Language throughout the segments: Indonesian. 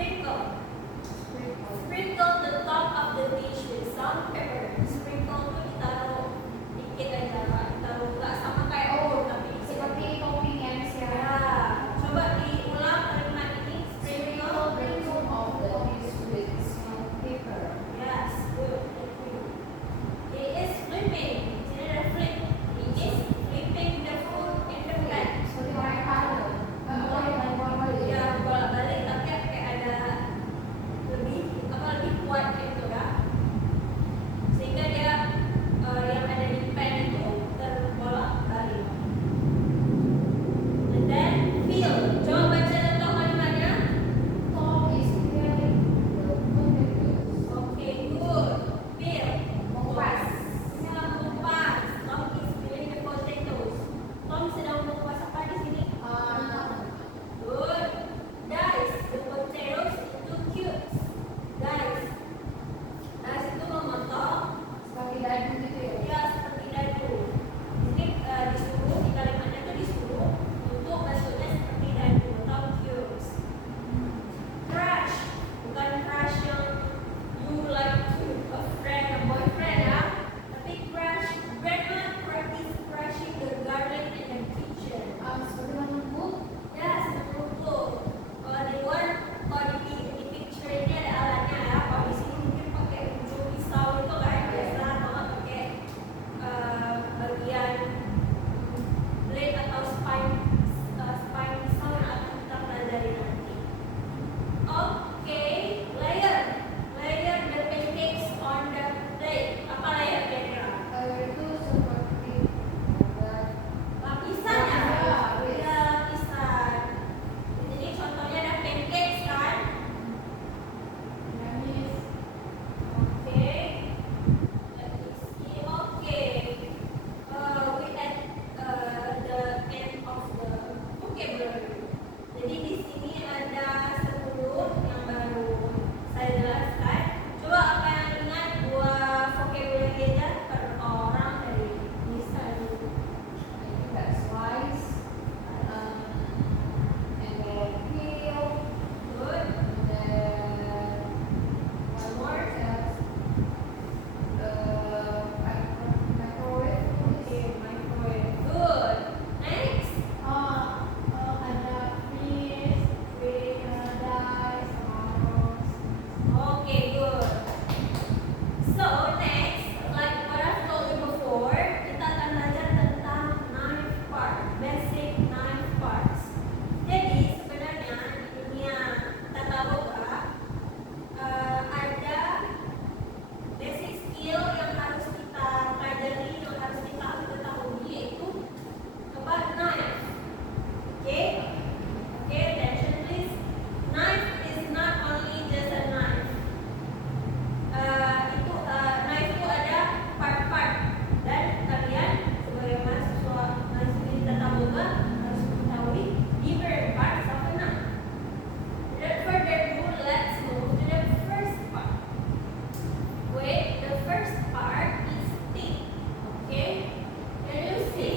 Sprinkle. Sprinkle the top of the dish with some pepper. Sprinkle tuh ditaruh dikit aja, ditaruh nggak sama kayak tapi Seperti topping ya, Miss ya. ya. Coba diulang kalimat ini. Sprinkle The top of the dish with some pepper. Yes, good. Thank you. He is flipping. Sini ada flip. He is flipping the food in the pan. Seperti orang palu. Ya, bolak-balik tapi kayak ada lebih kuat gitu ya. Sehingga dia yang ada di pan itu terbolak-balik. And then feel. Coba baca contoh kalimatnya. Tom is peeling the potatoes. Okay, good. Feel. Mengupas. Mengupas. Tom is peeling the potatoes. Tom sedang mengupas apa di sini? Good. Dice the potatoes into cubes. Dice. Dice itu memotong Seperti dadu gitu ya. ya seperti dadu. Jadi disuruh di kalimatnya itu disuruh untuk bentuknya seperti dadu atau cubes. Crush bukan crush yang you like to a friend, a boyfriend ya. Tapi crush, grandma practice crushing the garlic in the kitchen. Seperti menumbuk. Ya, seperti kalau di luar, kalau di picture ini ada alatnya ya. Kalau di sini mungkin pakai ujung pisau itu kan biasa, kalau pakai bagian blade atau spine pisau yang akan kita pelajari nanti. Oke, layer the pancakes on the plate. Apa layer kira-kira? Itu seperti Lapisan ya? Lapis. Ya, lapisan. Jadi contohnya ada pancakes kan? manis. Oke. Let me see. Oke. We at the end of the vocabulary. Jadi di sini ada 10 yang baru saya jelaskan. Coba apa yang ingat buat vocabulary aja per orang dari Nisa dulu. Ini enggak slice. And then peel. Good. And then one more is microwave. Oke, microwave. Good. Next. Ada freeze, dice, tomatoes. Okay, good. So next, like what I've told you before, kita akan belajar tentang knife part, basic knife parts. Jadi sebenarnya di dunia tata boga ada basic skill yang harus kita pelajari, yang harus kita ketahui yaitu about knife. Okay, okay, attention please. Knife is not only just a knife. Knife itu ada part-part dan kalian sebagai mahasiswa di tata boga harus mengetahui different parts of a knife. Without further ado, let's move to the first part. Wait, the first part is tip. Okay, can you see?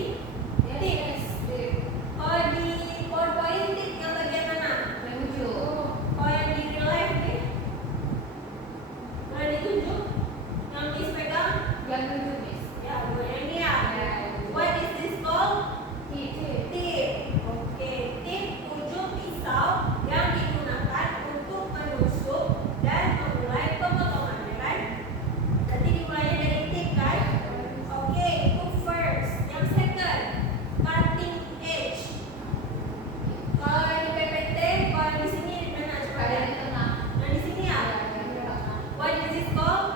Tips. Kalau di PowerPoint tip yang bagian mana? Yang ujung. Kalau yang di real life nih, boleh ditunjuk? Yang dipegang? Yang ujung, Miss. Ya, boleh yang ini ya. Ya, What is this called? tip. Tip. Oke, tip ujung pisau yang digunakan untuk menusuk dan memulai pemotongan, ya kan? Nanti dimulainya dari tip kan? Oke, itu first. Yang second, cutting edge. Kalau yang di PPT, kalau yang di sini di mana? Coba Ada lihat. di tengah. Yang di sini ya. Yang di tengah. What is this called?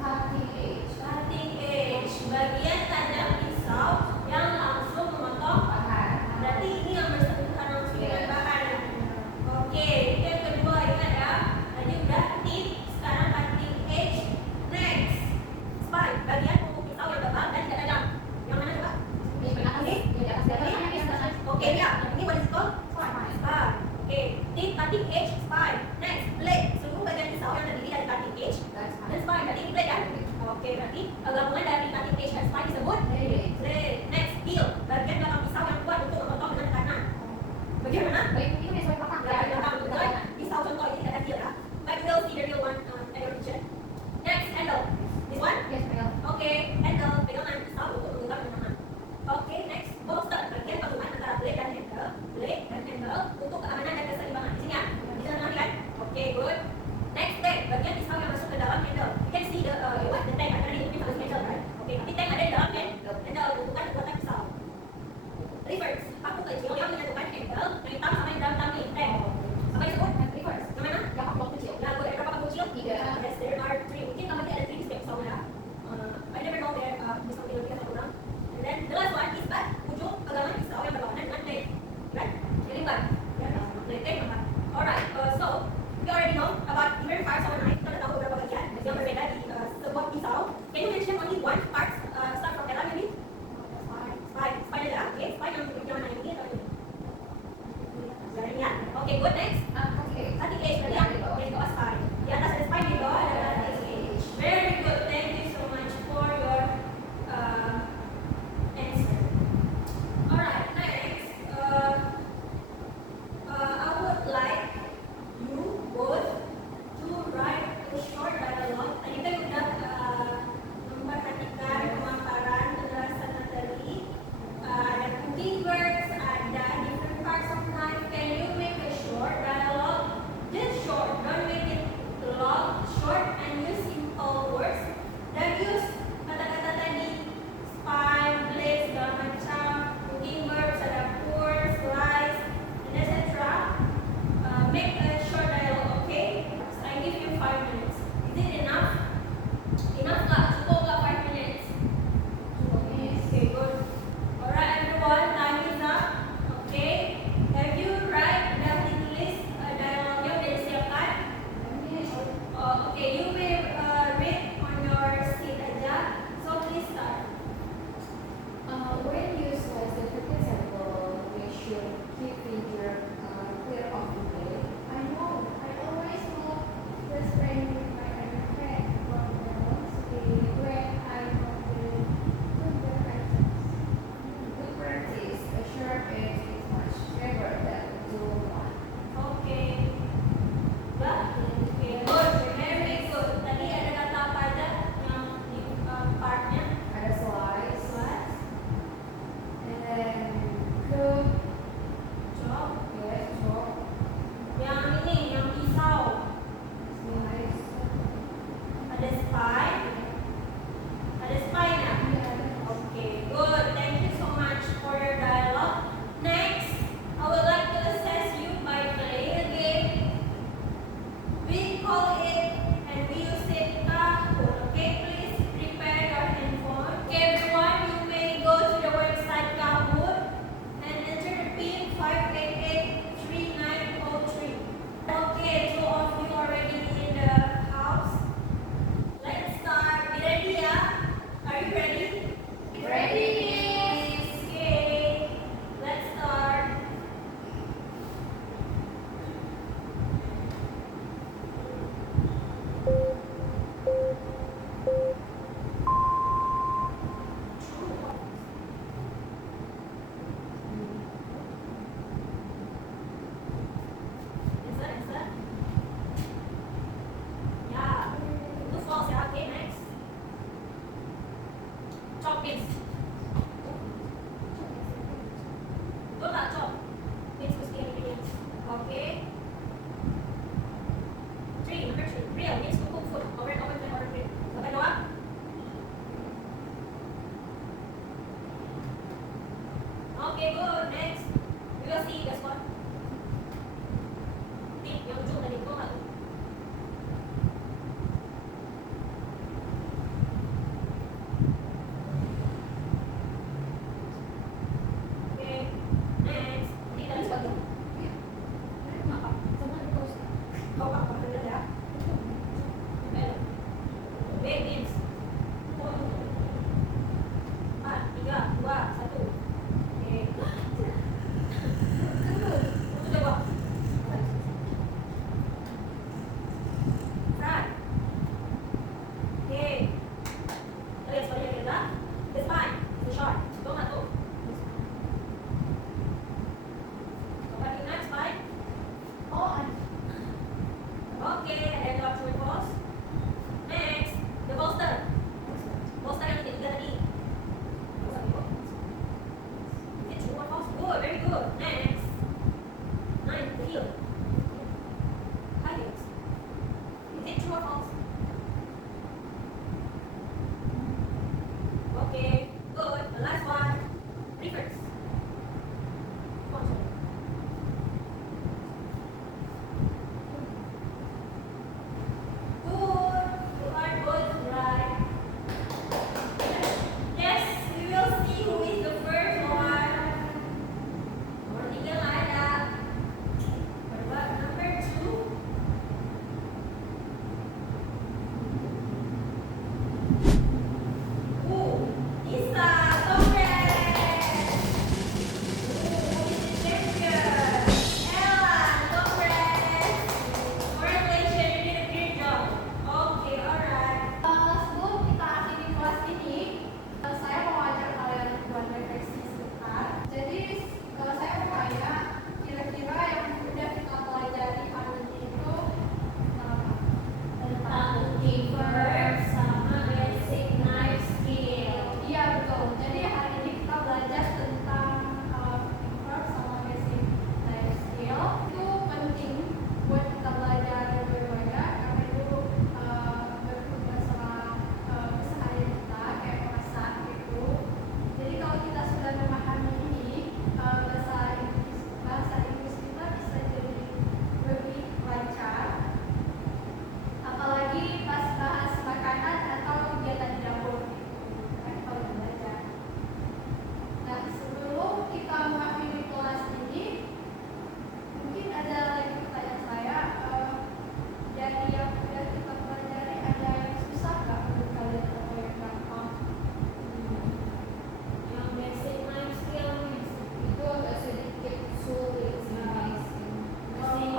Cutting edge. Cutting edge. Bagian tajam pisau yang langsung memotong. Bahan. Berarti ini yang bersentuhan langsung dengan bahan. Oke, itu yang kedua, ingat ya. Tadi udah tip, sekarang cutting edge. Next, spine. Bagian punggung pisau yang tebal dan tidak tajam. Yang mana coba? Ini di atas. Ini? Di atas. Di atas. Di atas. Oke, ya. Ini what is it called? Spine. Oke, tip, cutting edge, spine. Next, blade. Seluruh bagian pisau yang terdiri dari cutting edge dan spine. Berarti ini blade kan? Oke, berarti gabungan dari cutting edge dan spine disebut blade. Next, heel. Bagian belakang pisau yang kuat untuk memotong dengan kanan. Bagaimana? Ini sampai papak. Belakang pisau contoh ini angle untuk keamanan dan keseimbangan. Di sini ya, bisa nanti kan? Oke, good. Next tank, bagian pisau yang masuk ke dalam handle. You can see the tank ada di dalam handle, right? Oke, tapi tank ada di dalam handle bukan kekuatan pisau. Reverse, paku kecil yang menyatukan handle yang hitam sama yang dalam tali tank. Apa yang disebut? Reverse. Yang mana? Yang paku kecil. Ya, good. Ada berapa paku kecil? 3. Yes, there are 3. Mungkin kamu ada 3 di setiap pisau ya. I never know there is something lebih atau kurang. And then the last one is that ujung pegangan pisau yang berlawanan dengan blade, right? Jadi bukan, ya, blade tank bukan. Alright, so we already know about different parts of a knife. Kita tahu beberapa bagian yang berbeda di sebuah pisau. Can you mention only one part? Start from Ella maybe. Spine adalah, okay, spine yang mana ini atau ini? Yang ini ya. Okay, good. Next. Cutting edge berarti yang di bawah spine. Di atas ada spine, di bawah ada cutting edge. Very good. Thank you so much for your answer. Alright, next. I would like you both to write a short dialogue. Tadi kita udah memperhatikan pemaparan penjelasan materi. Ada cooking words, ada different parts of life. Can you make a short dialogue?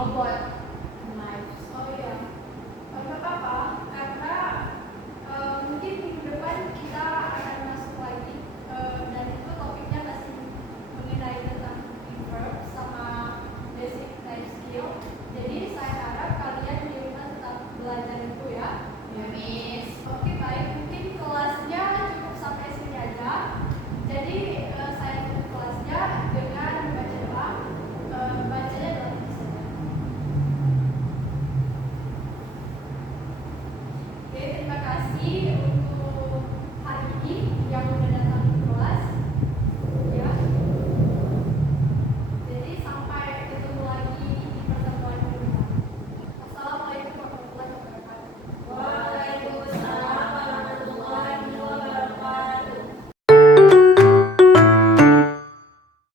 about knives. Oh ya, nggak apa-apa karena mungkin minggu depan kita akan masuk lagi dan itu topiknya masih mengenai tentang verb sama basic life skill. Jadi saya harap kalian di rumah tetap belajar itu ya. Ya, Miss. Oke baik, mungkin kelasnya cukup sampai sini aja. Jadi saya tutup kelasnya dengan membaca doa. Bacanya dalam saja. Oke, terima kasih